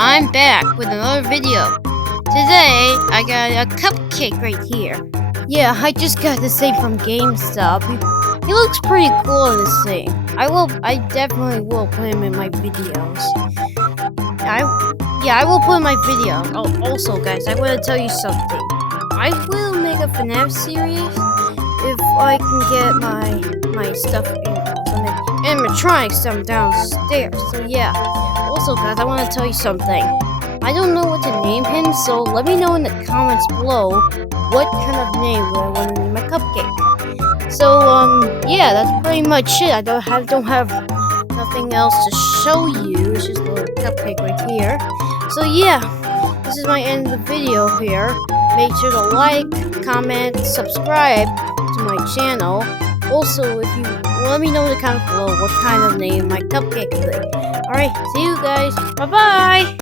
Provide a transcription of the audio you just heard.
I'm back with another video. Today, I got a cupcake right here. Yeah, I just got this thing from GameStop. He looks pretty cool in this thing. I definitely will put him in my videos. I will put in my video. Oh, also, guys, I want to tell you something. I will make a FNAF series if I can get my stuff in some animatronics downstairs. So yeah. Also, guys, I want to tell you something. I don't know what to name him, so let me know in the comments below what kind of name would I want to name my cupcake. So yeah, that's pretty much it. I don't have nothing else to show you. It's just a little cupcake right here. So yeah, this is my end of the video here. Make sure to like, comment, subscribe to my channel. Also, if you let me know in the comments below what kind of name my cupcake is. Alright, see you guys. Bye-bye!